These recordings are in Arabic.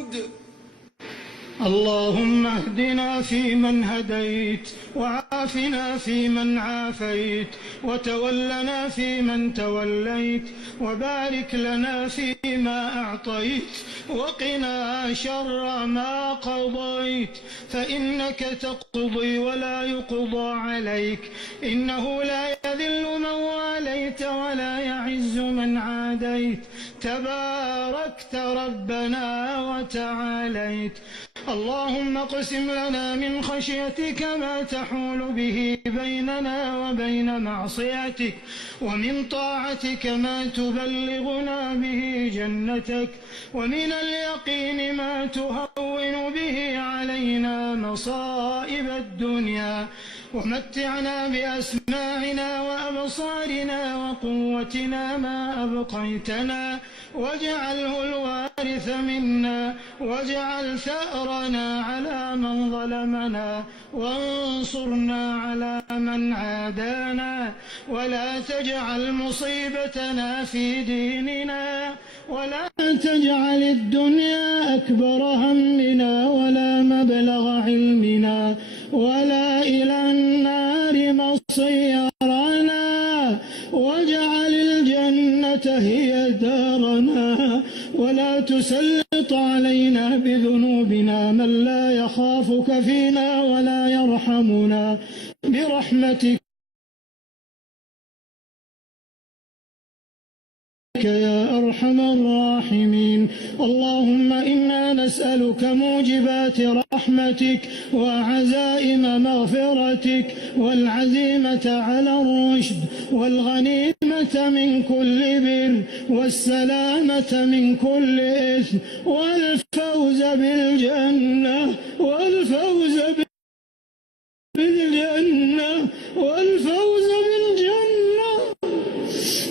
الحمد. اللهم اهدنا فيمن هديت، وعافنا فيمن عافيت، وتولنا فيمن توليت، وبارك لنا فيما أعطيت، وقنا شر ما قضيت، فإنك تقضي ولا يقضى عليك، إنه لا يذل من واليت ولا يعز من عاديت، تباركت ربنا وتعاليت. اللهم اقسم لنا من خشيتك ما تحول به بيننا وبين معصيتك، ومن طاعتك ما تبلغنا به جنتك، ومن اليقين ما تهون به علينا مصائب الدنيا، ومتعنا بأسماعنا وأبصارنا وقوتنا ما أبقيتنا، واجعله الوارث منا، واجعل ثأرنا على من ظلمنا، وانصرنا على من عادانا، ولا تجعل مصيبتنا في ديننا، ولا تجعل الدنيا أكبر همنا ولا مبلغ علمنا ولا إلى النار مصيرنا، واجعل الجنة هي دارنا، ولا تسلط علينا بذنوبنا من لا يخافك فينا ولا يرحمنا، برحمتك يا أرحم الراحمين. اللهم إنا نسألك موجبات رحمتك وعزائم مغفرتك والعزيمة على الرشد والغنيمة من كل بر والسلامة من كل إثم والفوز بالجنة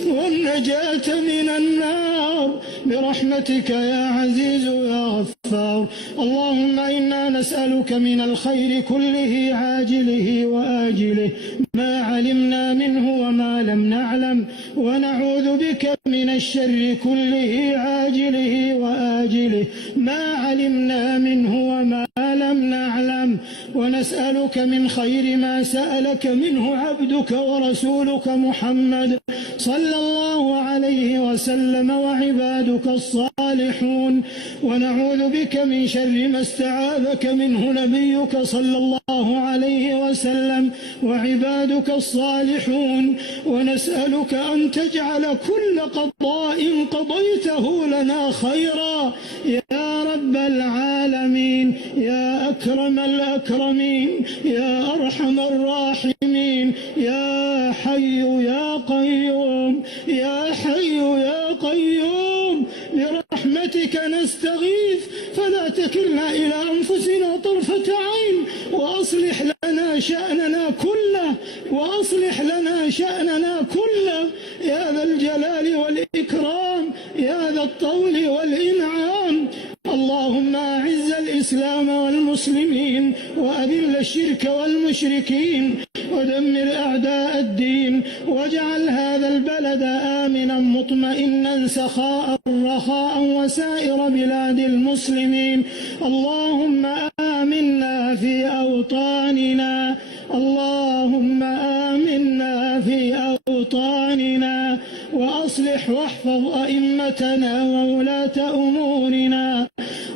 والنجاة من النار برحمتك يا عزيز يا غفار. اللهم إنا نسألك من الخير كله عاجله وآجله ما علمنا منه وما لم نعلم، ونعوذ بك من الشر كله عاجله وآجله ما علمنا منه وما لم نعلم، ونسألك من خير ما سألك منه عبدك ورسولك محمد صلى الله عليه وسلم وعبادك الصالحون، ونعوذ بك من شر ما استعاذك منه نبيك صلى الله عليه وسلم وعبادك الصالحون، ونسألك أن تجعل كل قضاء قضيته لنا خيرا يا رب العالمين، يا أكرم الأكرمين، يا أرحم الراحمين، يا حي يا قيوم، يا حي يا قيوم، برحمتك نستغيث فلا تكلنا إلى أنفسنا طرفة عين، وأصلح لنا شأننا كله يا ذا الجلال والإكرام يا ذا الطول والإنعام. اللهم أعز الإسلام والمسلمين، وأذل الشرك والمشركين، ودمر أعداء الدين، واجعل هذا البلد آمنا مطمئنا سخاء رخاء وسائر بلاد المسلمين. اللهم آمنا في أوطاننا، اللهم آمنا في أوطاننا، وأصلح واحفظ أئمتنا وولاة أمورنا.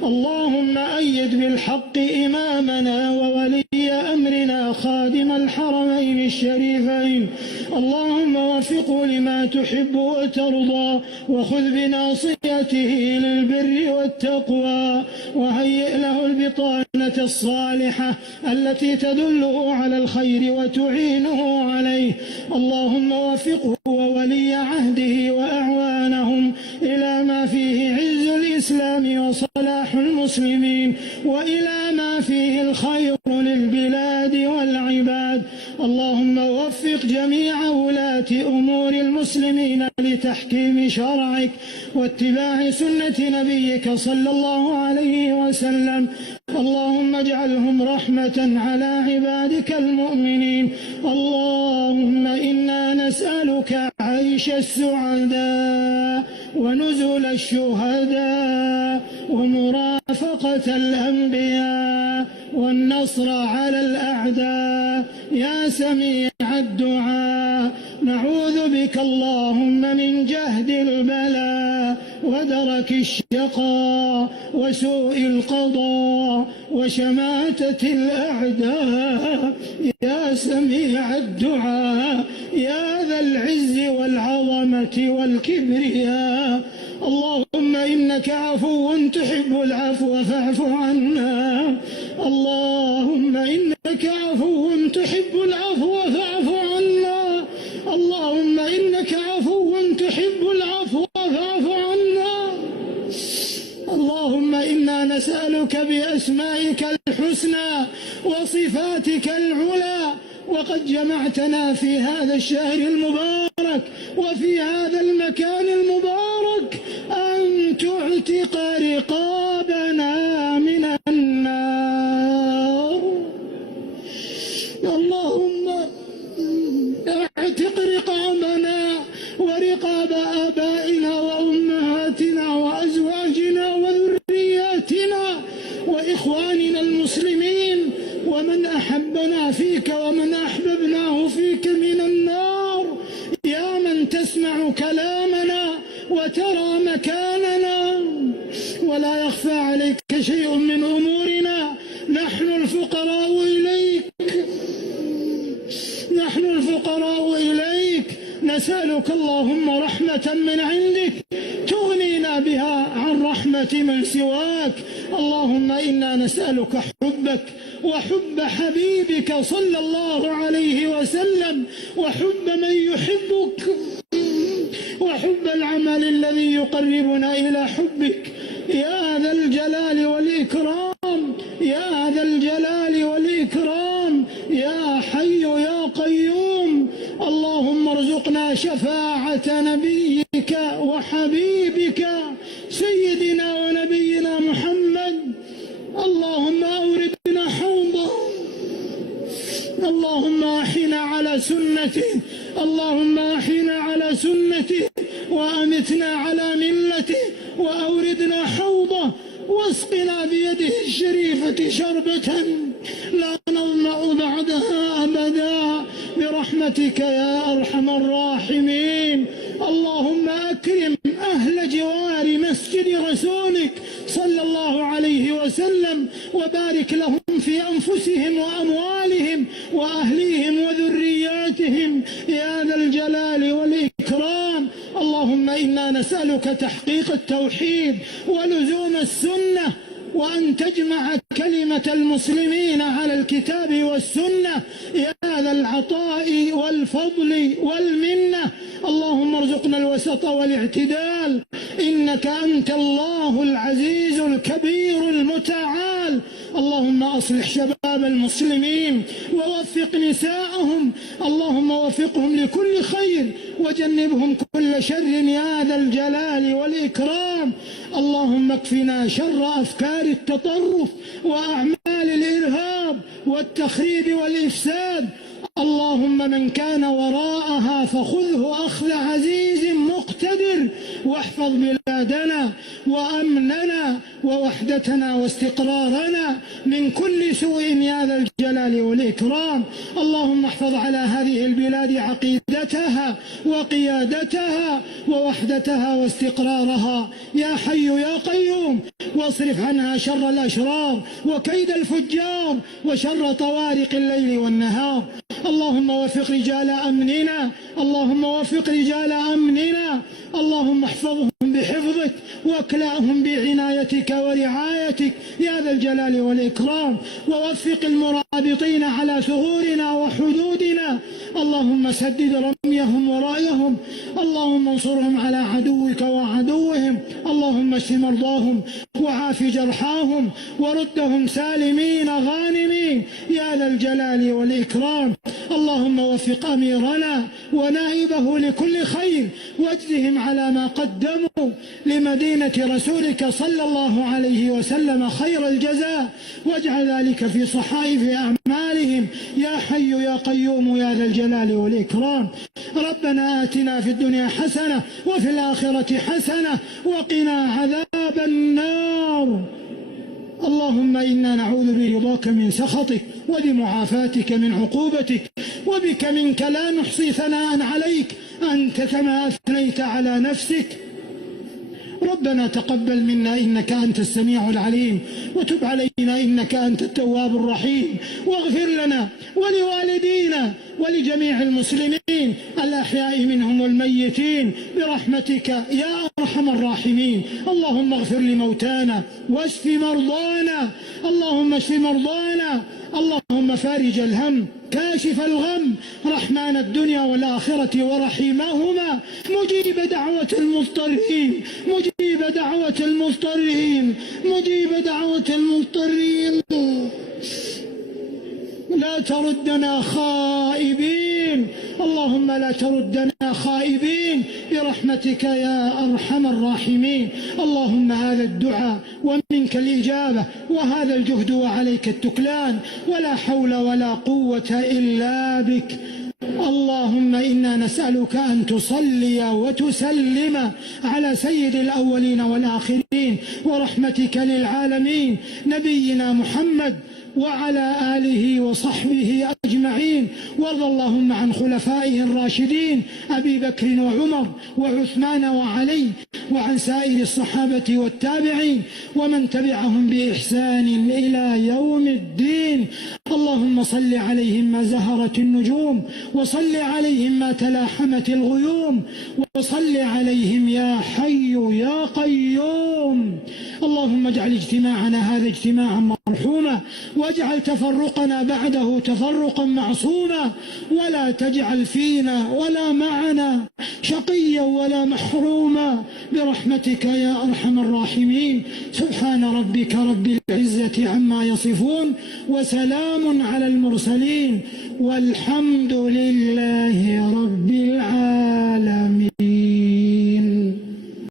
اللهم أيد بالحق إمامنا وولي أمرنا خادم الحرمين الشريفين. اللهم وفقه لما تحب وترضى، وخذ بناصيته للبر والتقوى، وهيئ له البطانة الصالحة التي تدله على الخير وتعينه عليه. اللهم وفقه وولي عهده وأعوانهم إلى ما فيه عز الإسلام وصلاح المسلمين، وإلى ما فيه الخير للبلاد والعباد. اللهم وفق جميع ولاة أمور المسلمين لتحكيم شرعك واتباع سنة نبيك صلى الله عليه وسلم. اللهم اجعلهم رحمة على عبادك المؤمنين. اللهم إنا نسألك عيش السعداء ونزل الشهداء ومرافقة الأنبياء والنصر على الأعداء يا سميع الدعاء. نعوذ بك اللهم من جهد البلاء ودرك الشقاء وسوء القضاء وشماتة الأعداء يا سميع الدعاء يا ذا العز والعظمة والكبرياء. اللهم إنك عفو تحب العفو فاعف عنا. اللهم إنك عفو تحب العفو فاعف عنا. اللهم إنك عفو تحب العفو فاعف عنا. اللهم إنا نسألك بأسمائك الحسنى وصفاتك العلى، وقد جمعتنا في هذا الشهر المبارك وفي هذا المكان المبارك، أن تعتق رقابنا من النار. اللهم اعتق رقابنا ورقاب آبائنا وأمهاتنا وأزواجنا وذرياتنا وإخواننا المسلمين ومن أحبنا فيك ومن أحببناه فيك من النار. يا من تسمع كلامنا وترى مكاننا ولا يخفى عليك شيء من أمورنا، نحن الفقراء إليك، نحن الفقراء إليك. نسألك اللهم رحمة من عندك تغنينا بها عن رحمة من سواك. اللهم إنا نسألك حبك وحب حبيبك صلى الله عليه وسلم وحب من يحبك وحب العمل الذي يقربنا إلى حبك يا ذا الجلال والإكرام، يا ذا الجلال والإكرام، يا حي يا قيوم. اللهم ارزقنا شفاعة نبيك وحبيبك سيدنا ونبينا محمد. اللهم أوردنا حوضه، اللهم أحينا على سنته، اللهم أحينا على سنته وأمتنا على ملته وأوردنا حوضه واسقنا بيده الشريفة شربة لا نظمأ بعدها أبدا برحمتك يا أرحم الراحمين. اللهم أكرم أهل جوار مسجد رسولك صلى الله عليه وسلم وبارك لهم في أنفسهم وأموالهم وأهليهم وذرياتهم يا ذا الجلال والإكرام. اللهم إنا نسألك تحقيق التوحيد ولزوم السنة، وأن تجمع كلمة المسلمين على الكتاب والسنة يا ذا العطاء والفضل والمنة. اللهم ارزقنا الوسط والاعتدال، إنك أنت الله العزيز الكبير المتعال. اللهم أصلح شباب المسلمين ووفق نساءهم، اللهم وفقهم لكل خير وجنبهم كل شر يا ذا الجلال والإكرام. اللهم اكفنا شر أفكار التطرف وأعمال الإرهاب والتخريب والإفساد. اللهم من كان وراءها فخذه أخذ عزيز مقتدر، واحفظ بلادنا وأمننا ووحدتنا واستقرارنا من كل سوء يا ذا الجلال والإكرام. اللهم احفظ على هذه البلاد عقيدتها وقيادتها ووحدتها واستقرارها يا حي يا قيوم، واصرف عنها شر الأشرار وكيد الفجار وشر طوارق الليل والنهار. اللهم وفق رجال أمننا، اللهم وفق رجال أمننا، اللهم احفظهم بحفظك واكلأهم بعنايتك ورعايتك يا ذا الجلال والإكرام، ووفق المرابطين على ثغورنا وحدودنا. اللهم سدد رميهم ورأيهم، اللهم انصرهم على عدوك وعدوهم. اللهم اشف مرضاهم وعاف جرحاهم وردهم سالمين غانمين يا ذا الجلال والإكرام. اللهم وفق أميرنا ونائبه لكل خير، واجزهم على ما قدموا لمدينة رسولك صلى الله عليه وسلم خير الجزاء، واجعل ذلك في صحائف أعمالهم يا حي يا قيوم يا ذا الجلال والإكرام. ربنا آتنا في الدنيا حسنة وفي الآخرة حسنة وقنا عذاب النار. اللهم إنا نعوذ برضاك من سخطك وبمعافاتك من عقوبتك، وبك منك لا نحصي ثناء عليك أنت كما أثنيت على نفسك. ربنا تقبل منا إنك أنت السميع العليم، وتب علينا إنك أنت التواب الرحيم، واغفر لنا ولوالدينا ولجميع المسلمين الأحياء منهم والميتين برحمتك يا أرحم الراحمين. اللهم اغفر لموتانا واشف مرضانا، اللهم اشف مرضانا، اللهم فارج الهم كاشف الغم، رحمن الدنيا والآخرة ورحيمهما، مجيب دعوة المضطرين، مجيب دعوة المضطرين، مجيب دعوة المضطرين. لا تردنا خائبين، اللهم لا تردنا خائبين برحمتك يا أرحم الراحمين. اللهم هذا الدعاء ومنك الإجابة، وهذا الجهد وعليك التكلان، ولا حول ولا قوة إلا بك. اللهم إنا نسألك أن تصلي وتسلم على سيد الأولين والآخرين ورحمتك للعالمين نبينا محمد وعلى آله وصحبه أجمعين، وارض اللهم عن خلفائه الراشدين أبي بكر وعمر وعثمان وعلي، وعن سائر الصحابة والتابعين ومن تبعهم بإحسان إلى يوم الدين. اللهم صل عليهم ما زهرت النجوم، وصل عليهم ما تلاحمت الغيوم، وصل عليهم يا حي يا قيوم. اللهم اجعل اجتماعنا هذا اجتماعا مرحوما، واجعل تفرقنا بعده تفرقا معصوما، ولا تجعل فينا ولا معنا شقيا ولا محروما برحمتك يا أرحم الراحمين. سبحان ربك رب العزة عما يصفون، وسلام على المرسلين، والحمد لله رب